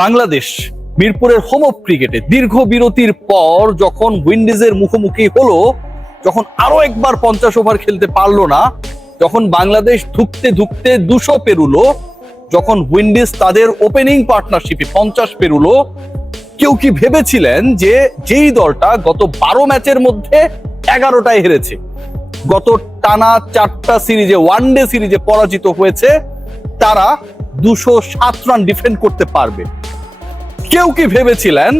বাংলাদেশ মিরপুরের home of ক্রিকেটে দীর্ঘ বিরতির পর যখন উইন্ডিজের মুখোমুখি হলো, যখন আরো একবার 50 ওভার খেলতে পারলো না, যখন বাংলাদেশ ধুকতে ধুকতে 200 পেরুলো, যখন উইন্ডিজ তাদের ওপেনিং পার্টনারশিপে 50 পেরুলো, কেউ কি ভেবেছিলেন যে যেই দলটা গত 12 ম্যাচের মধ্যে 11টায় হেরেছে, গত টানা 4টা সিরিজে ওয়ানডে সিরিজে পরাজিত হয়েছে, তারা 207 রান ডিফেন্ড করতে পারবে? কেউ কি ভেবেছিলেন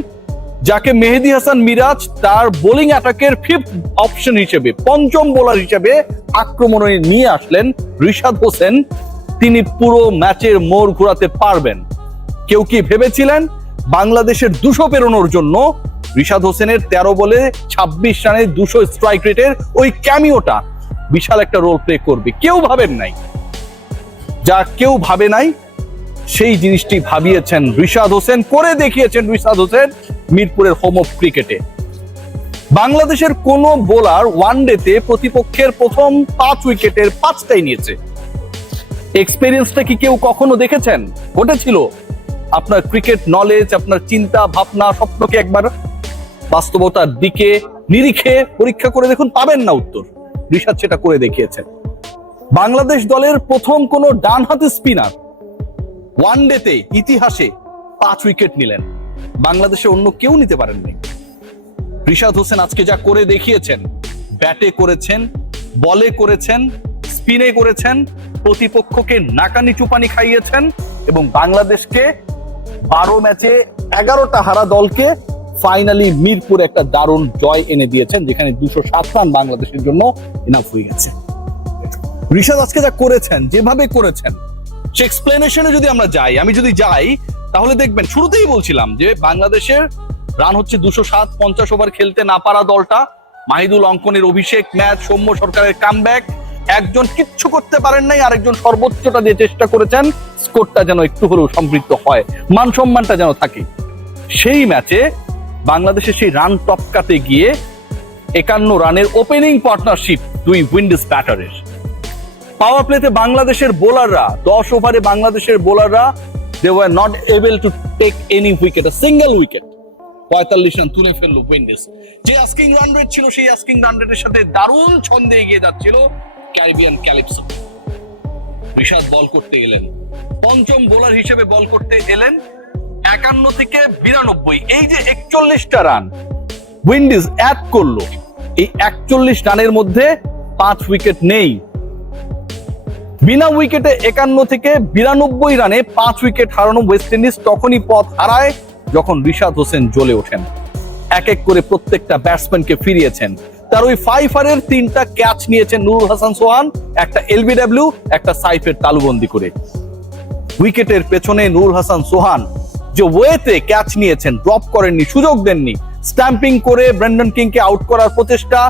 যাকে মেহেদী হাসান মিরাজ তার বোলিং অ্যাটাকের ফিফথ অপশন হিসেবে, পঞ্চম বোলার হিসেবে আক্রমণে নিয়ে আসলেন রিশাদ হোসেন, তিনি পুরো ম্যাচের মোড় ঘোরাতে পারবেন? কেউ কি ভেবেছিলেন বাংলাদেশের 200 পেরোনোর জন্য রিশাদ হোসেনের 13 বলে 26 রানে 200 স্ট্রাইক রেটের ওই ক্যামিওটা বিশাল একটা রোল প্লে করবে? কেউ ভাবেন নাই। যা কেউ ভাবে নাই সেই জিনিসটি ভাবিয়েছেন রিশাদ হোসেন, করে দেখিয়েছেন রিশাদ হোসেন মিরপুরের হোম অফ ক্রিকেটে। বাংলাদেশের কোন বোলার ওয়ানডেতে প্রতিপক্ষের প্রথম 5 উইকেটের 5টাই নিয়েছে? এক্সপেরিয়েন্সটা কি কেউ কখনো দেখেছেন? ঘটেছিল? আপনার ক্রিকেট নলেজ, আপনার চিন্তা ভাবনা, স্বপ্নকে একবার বাস্তবতার দিকে নিরিখে পরীক্ষা করে দেখুন, পাবেন না উত্তর। রিশাদ সেটা করে দেখিয়েছেন। বাংলাদেশ দলের প্রথম কোন ডানহাতি স্পিনার ওয়ানডেতে ইতিহাসে 5 উইকেট নিলেন, বাংলাদেশে অন্য কেউ নিতে পারেননি। রিশাদ হোসেন আজকে যা করে দেখিয়েছেন, ব্যাটে করেছেন, বলে করেছেন, স্পিনে করেছেন, প্রতিপক্ষকে নাকানি চুপানি খাইয়েছেন এবং বাংলাদেশকে 12 ম্যাচে 11টা হারা দলকে ফাইনালি মিরপুরে একটা দারুণ জয় এনে দিয়েছেন, যেখানে 207 রান বাংলাদেশের জন্য ইনাফ হয়ে গেছে। রিশাদ আজকে যা করেছেন, যেভাবে করেছেন, সে এক্সপ্লেনেশনে যদি আমরা যাই, আমি যদি যাই, তাহলে দেখবেন শুরুতেই বলছিলাম যে বাংলাদেশের রান হচ্ছে 207, 50 ওভার খেলতে না পারা দলটা, মাহিদুল অঙ্কনের অভিষেক ম্যাচ, সৌম্য সরকারের কামব্যাক, একজন কিচ্ছু করতে পারেন নাই, আরেকজন সর্বোচ্চটা দিয়ে চেষ্টা করেছেন স্কোরটা যেন একটু হলেও সমৃদ্ধ হয়, মান সম্মানটা যেন থাকে। সেই ম্যাচে বাংলাদেশের সেই রান টপকাতে গিয়ে 51 রানের ওপেনিং পার্টনারশিপ দুই উইন্ডিজ ব্যাটারের। পাওয়ার প্লেতে বাংলাদেশের বোলাররা 10 ওভারে বাংলাদেশের বোলাররা they were not able to take any wicket, a single wicket। 45 run তুলে ফেললো উইন্ডিজ। যে আস্কিং রান রেট ছিল, সেই আস্কিং রান রেটের সাথে দারুণ ছন্দে এগিয়ে যাচ্ছিল ক্যারিবিয়ান ক্যালিপসো। রিশাদ বল করতে এলেন, পঞ্চম বোলার হিসেবে বল করতে এলেন, 51 থেকে 92, এই যে 41টা রান উইন্ডিজ অ্যাড করলো, এই 41 রানের মধ্যে 5 উইকেট নেই। বিনা উইকেটে 51 থেকে 92 রানে 5 উইকেট হারানো ওয়েস্ট ইন্ডিজ তখনই পথ হারায় যখন রিশাদ হোসেন জ্বলে ওঠেন। এক এক করে প্রত্যেকটা ব্যাটসম্যানকে ফিরিয়েছেন। তার ওই 5-এর 3টা ক্যাচ নিয়েছেন নুরুল হাসান সোহান, একটা এলবিডব্লিউ, একটা সাইফের তালুবন্দি করে। উইকেটের পেছনে নুরুল হাসান সোহান যে ওয়েতে ক্যাচ নিয়েছেন, ড্রপ করেননি, সুযোগ দেননি, স্ট্যাম্পিং করে ব্রেন্ডন কিংকে আউট করার প্রচেষ্টা,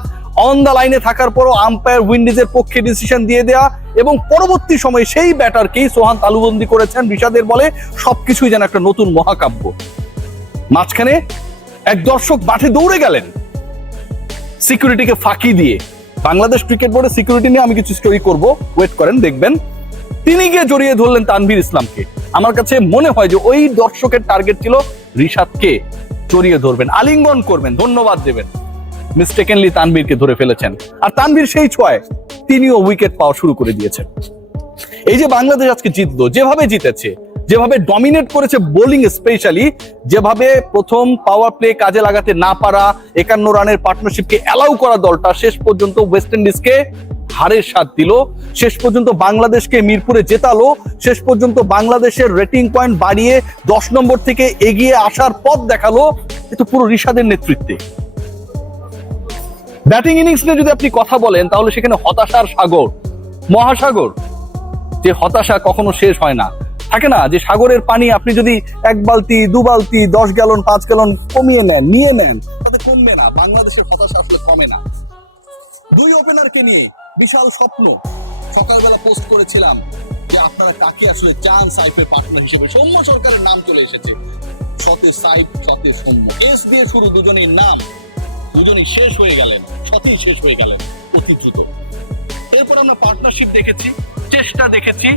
অন দা লাইনে থাকার পরও আম্পায়ার উইন্ডিজের পক্ষে ডিসিশন দিয়ে দেয়া, এবং পরবর্তী সময়ে সেই ব্যাটারকেই সোহান তালুবন্দি করেছেন রিশাদের বলে। সবকিছুই যেন একটা নতুন মহাকাব্য। মাঝখানে এক দর্শক মাঠে দৌড়ে গেলেন সিকিউরিটিকে ফাঁকি দিয়ে। বাংলাদেশ ক্রিকেট বোর্ডের সিকিউরিটি নিয়ে আমি কিছু স্টোরি করব, ওয়েট করেন দেখবেন। তিনি গিয়ে জড়িয়ে ধরলেন তানভীর ইসলামকে। আমার কাছে মনে হয় যে ওই দর্শকের টার্গেট ছিল রিশাদকে জড়িয়ে ধরবেন, আলিঙ্গন করবেন, ধন্যবাদ দেবেন। মিস্টেকেনলি তানভীরকে ধরে ফেলেছেন, আর তানভীর সেই ছোঁয়ায় তিনিও উইকেট পাওয়া শুরু করে দিয়েছেন। এই যে বাংলাদেশ আজকে জিতলো, যেভাবে জিতেছে, যেভাবে ডমিনেট করেছে বোলিং স্পেশালি, যেভাবে প্রথম পাওয়ার প্লে কাজে লাগাতে না পারা, 51 রানের পার্টনারশিপকে অ্যালাউ করা দলটা শেষ পর্যন্ত ওয়েস্ট ইন্ডিজকে হারের স্বাদ দিল, শেষ পর্যন্ত বাংলাদেশকে মিরপুরে জেতালো, শেষ পর্যন্ত বাংলাদেশের রেটিং পয়েন্ট বাড়িয়ে 10 নম্বর থেকে এগিয়ে আসার পথ দেখালো। এটা পুরো রিশাদের নেতৃত্বে। ব্যাটিং ইনিংস নিয়ে যদি আপনি কথা বলেন, তাহলে সেখানে হতাশার সাগর, মহাসাগর। যে হতাশা কখনো শেষ হয় না, থাকে না যে সাগরের পানি আপনি যদি 1 বালতি 2 বালতি 10 গ্যালন 5 গ্যালন কমিয়ে নেন, নিয়ে নেন, তাতে কমবে না। বাংলাদেশের হতাশা আসলে কমে না। 2 ওপেনারকে নিয়ে বিশাল স্বপ্ন। সকালবেলা পোস্ট করেছিলাম যে আপনারা কাকে আসলে চান সাইফের পার্টনার হিসেবে। সৌম্য সরকারের নাম চলে এসেছে, সতে সাইফ, সতে সৌম্য, এস দিয়ে শুরু দুজনের নাম, দুজনই শেষ হয়ে গেলেন, সতেই শেষ হয়ে গেলেন অতি দ্রুত। এরপর আমরা পার্টনারশিপ দেখেছি, চেষ্টা দেখেছি,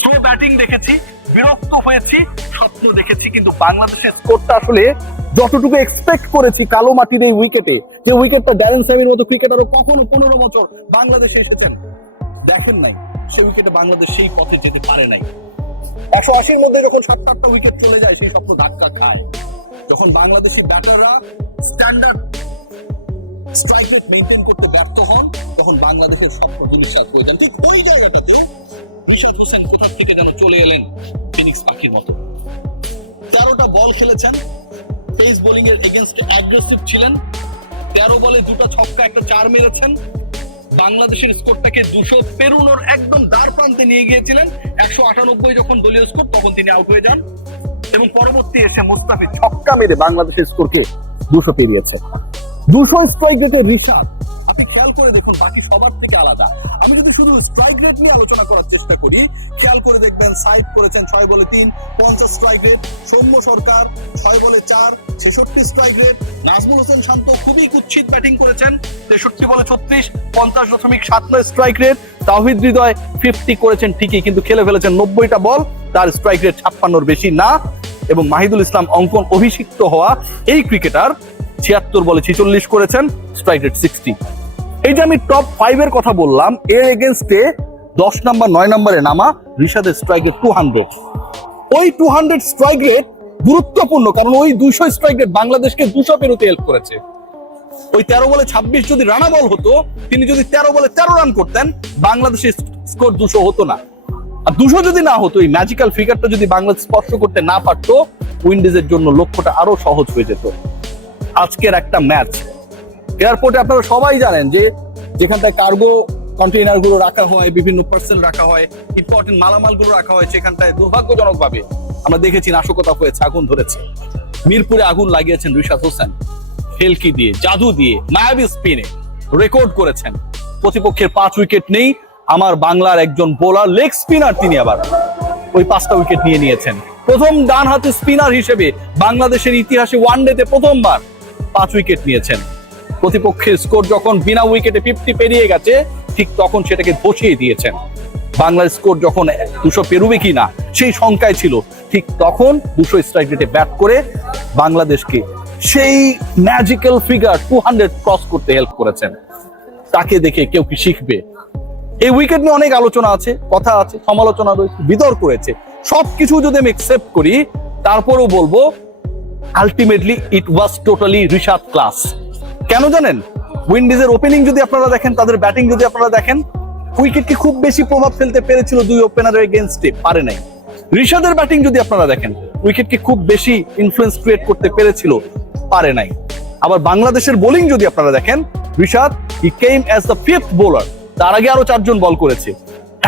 স্লো ব্যাটিং দেখেছি, বিরক্ত হয়েছি, স্বপ্ন দেখেছি, কিন্তু বাংলাদেশের স্কোরটা আসলে যতটুকু এক্সপেক্ট করেছি কালো মাটির এই উইকেটে, যে উইকেটটা ড্যারেন স্যামির মতো ক্রিকেটারও কখনো 15 বছর বাংলাদেশে এসেছেন দেখেন নাই, সে উইকেটে বাংলাদেশ সেই পথে যেতে পারে নাই। 180-র মধ্যে যখন 7-8টা উইকেট চলে যায় সেই স্বপ্ন ধাক্কা খায়। যখন বাংলাদেশি ব্যাটাররা স্ট্যান্ডার্ড স্ট্রাইক রেট মেইনটেইন করতে ব্যর্থ হন, তখন বাংলাদেশের স্বপ্ন ধূলিসাৎ হয়ে যান। ঠিক ওই জায়গাটাতে রিশাদ হোসেন কোথা থেকে যেন চলে এলেন ফিনিক্স পাখির মতো। 13টা বল খেলেছেন, পেস বোলিং এর এগেইনস্টে অ্যাগ্রেসিভ ছিলেন, 13 বলে 2টা ছক্কা, একটা 4 মেরেছেন। বাংলাদেশের স্কোরটাকে 200 পেরুনোর একদম দ্বার প্রান্তে নিয়ে গিয়েছিলেন। 198 যখন দলীয় স্কোর, তখন তিনি আউট হয়ে যান এবং পরবর্তী এসে মুস্তাফিজ ছক্কা মেরে বাংলাদেশের স্কোরকে 200 পেরিয়েছে। 200 স্ট্রাইক রেটের রিশাদ, আপনি খেয়াল করে দেখুন বাকি সবার থেকে আলাদা। আমি যদি শুধু স্ট্রাইক রেট নিয়ে আলোচনা করার চেষ্টা করি, খেয়াল করে দেখবেন সাইফ করেছেন 6 বলে 3, 50 স্ট্রাইক রেট। সৌম্য সরকার 6 বলে 4, 66 স্ট্রাইক রেট। নাজমুল হোসেন শান্ত খুবই কুৎসিত ব্যাটিং করেছেন, 63 বলে 36, 50.79 স্ট্রাইক রেট। তাওহিদ হৃদয় 50 করেছেন ঠিকই, কিন্তু খেলে ফেলেছেন 90টা বল, তার স্ট্রাইক রেট 56-র বেশি না। এবং মাহিদুল ইসলাম অঙ্কন অভিষিক্ত হওয়া এই ক্রিকেটার 76 বলে 46 করেছেন, স্ট্রাইক রেট 60। এই যে আমি টপ 5 এর কথা বললাম, এর এগেইনস্টে 10 নাম্বার 9 নম্বরে নামা রিশাদের স্ট্রাইক রেট 200। ওই 200 স্ট্রাইক রেট গুরুত্বপূর্ণ, কারণ ওই 200 স্ট্রাইক রেট বাংলাদেশকে 200 পেরোতে হেল্প করেছে। ওই 13 বলে 26 যদি রানা বল হতো, তিনি যদি 13 বলে 13 রান করতেন, বাংলাদেশের স্কোর 200 হতো না। আর 200 যদি না হতো, এই ম্যাজিক্যাল ফিগারটা যদি বাংলাদেশ স্পর্শ করতে না পারতো, উইন্ডিজের জন্য লক্ষ্যটা আরো সহজ হয়ে যেত। আজকের একটা ম্যাচ এয়ারপোর্টে আপনারা সবাই জানেন যে যেখানটায় কার্গো কন্টেইনার গুলো রাখা হয়, বিভিন্ন পার্সেল রাখা হয়, ইম্পর্টেন্ট মালামাল গুলো রাখা হয়, সেখানটায় দুর্ভাগ্যজনক ভাবে আমরা দেখেছি নাশকতা হয়েছে, আগুন ধরেছে। মিরপুরে আগুন লাগিয়েছেন রিশাদ হোসেন, হেলকি দিয়ে, জাদু দিয়ে, মায়াবী স্পিনে রেকর্ড করেছেন। প্রতিপক্ষের 5 উইকেট নেই, আমার বাংলার একজন বোলার লেগ স্পিনার, তিনি আবার ওই 5টা উইকেট নিয়ে নিয়েছেন। প্রথম ডান হাতে স্পিনার হিসেবে বাংলাদেশের ইতিহাসে ওয়ানডেতে প্রথমবার 5 উইকেট নিয়েছেন। প্রতিপক্ষের স্কোর যখন বিনা উইকেটে 50 পেরিয়ে গেছে, ঠিক তখন সেটাকে ধসিয়ে দিয়েছেন। বাংলার স্কোর যখন 200 পেরুবে কিনা সেই শঙ্কায় ছিল, ঠিক তখন 200 স্ট্রাইক রেটে ব্যাট করে বাংলাদেশকে সেই ম্যাজিক্যাল ফিগার 200 ক্রস করতে হেল্প করেছেন। তাকে দেখে কেউ কি শিখবে? এই উইকেট নিয়ে অনেক আলোচনা আছে, কথা আছে, সমালোচনা রয়েছে, বিতর্ক রয়েছে। সবকিছু যদি আমি একসেপ্ট করি, তারপরেও বলবো ultimately it was totally Rishad class. কেন জানেন? উইন্ডিজের ওপেনিং যদি আপনারা দেখেন, তাদের ব্যাটিং যদি আপনারা দেখেন, উইকেটকে খুব বেশি প্রভাব ফেলতে পেরেছিল 2 ওপেনারের এগেইনস্টে, পারে নাই। রিশাদের ব্যাটিং যদি আপনারা দেখেন, উইকেটকে খুব বেশি ইনফ্লুয়েন্স ক্রিয়েট করতে পেরেছিল, পারে নাই। আবার বাংলাদেশের বোলিং যদি আপনারা দেখেন, রিশাদ হি কেম অ্যাজ দ্য 5th বোলার, তার আগে আরো 4 জন বল করেছে।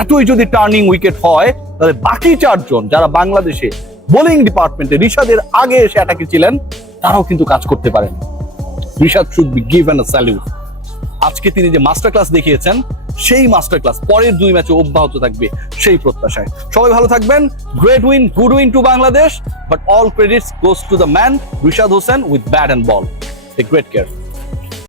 এতই যদি টার্নিং উইকেট হয়, তাহলে বাকি 4 জন যারা বাংলাদেশে বোলিং ডিপার্টমেন্টে রিশাদের আগে এসে অ্যাটাকে ছিলেন, তারাও কিন্তু কাজ করতে পারেন। Rishad should be given a salute. আজকে তিনি যে মাস্টার ক্লাস দেখিয়েছেন, সেই মাস্টার ক্লাস পরের 2 ম্যাচে অব্যাহত থাকবে, সেই প্রত্যাশায়। সবাই ভালো থাকবেন। Great win, good win to Bangladesh, but all credits goes to the man Rishad Hossain with bat and ball. Take great care.